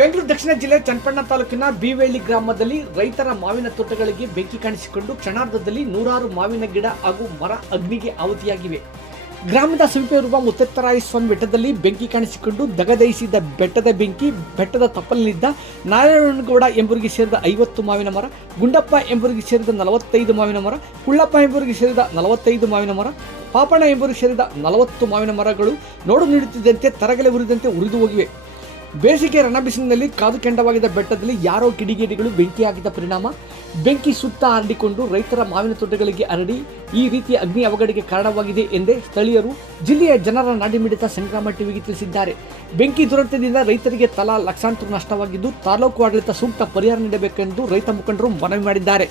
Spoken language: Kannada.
ಬೆಂಗಳೂರು ದಕ್ಷಿಣ ಜಿಲ್ಲೆ ಚನ್ನಪಟ್ಟಣ ತಾಲೂಕಿನ ಬಿವೇಳಿ ಗ್ರಾಮದಲ್ಲಿ ರೈತರ ಮಾವಿನ ತೋಟಗಳಿಗೆ ಬೆಂಕಿ ಕಾಣಿಸಿಕೊಂಡು ಕ್ಷಣಾರ್ಧದಲ್ಲಿ ನೂರಾರು ಮಾವಿನ ಗಿಡ ಹಾಗೂ ಮರ ಅಗ್ನಿಗೆ ಆಹುತಿಯಾಗಿವೆ. ಗ್ರಾಮದ ಸಮೀಪ ಇರುವ ಮುತ್ತತ್ತರಾಯ ಸ್ವಾಮಿ ಬೆಟ್ಟದಲ್ಲಿ ಬೆಂಕಿ ಕಾಣಿಸಿಕೊಂಡು ದಗದಯಿಸಿದ ಬೆಟ್ಟದ ಬೆಂಕಿ ಬೆಟ್ಟದ ತಪ್ಪಲಿನಿದ್ದ ನಾರಾಯಣಗೌಡ ಎಂಬುವರಿಗೆ ಸೇರಿದ 50 ಮಾವಿನ ಮರ, ಗುಂಡಪ್ಪ ಎಂಬುವರಿಗೆ ಸೇರಿದ 45 ಮಾವಿನ ಮರ, ಕುಳ್ಳಪ್ಪ ಎಂಬುವರಿಗೆ ಸೇರಿದ 45 ಮಾವಿನ ಮರ, ಪಾಪಣ್ಣ ಎಂಬುವರಿಗೆ ಸೇರಿದ 40 ಮಾವಿನ ಮರಗಳು ನೋಡು ನೀಡುತ್ತಿದ್ದಂತೆ ತರಗಲೆ ಉರಿದಂತೆ ಉರಿದು ಹೋಗಿವೆ. ಬೇಸಿಗೆ ರಣಬಿಸಿಲಿನಲ್ಲಿ ಕಾದು ಕೆಂಡವಾಗಿದ್ದ ಬೆಟ್ಟದಲ್ಲಿ ಯಾರೋ ಕಿಡಿಗೇಡಿಗಳು ಬೆಂಕಿ ಹಾಕಿದ ಪರಿಣಾಮ ಬೆಂಕಿ ಸುತ್ತ ಹರಡಿಕೊಂಡು ರೈತರ ಮಾವಿನ ತೋಟಗಳಿಗೆ ಹರಡಿ ಈ ರೀತಿಯ ಅಗ್ನಿ ಅವಘಡಕ್ಕೆ ಕಾರಣವಾಗಿದೆ ಎಂದೇ ಸ್ಥಳೀಯರು ಜಿಲ್ಲೆಯ ಜನರ ನಾಡಿಮಿಡಿತ ಸಂಗ್ರಾಮ ಟಿವಿಗೆ ತಿಳಿಸಿದ್ದಾರೆ. ಬೆಂಕಿ ದುರಂತದಿಂದ ರೈತರಿಗೆ ತಲಾ ಲಕ್ಷಾಂತರ ನಷ್ಟವಾಗಿದ್ದು ತಾಲೂಕು ಆಡಳಿತ ಸೂಕ್ತ ಪರಿಹಾರ ನೀಡಬೇಕೆಂದು ರೈತ ಮುಖಂಡರು ಮನವಿ ಮಾಡಿದ್ದಾರೆ.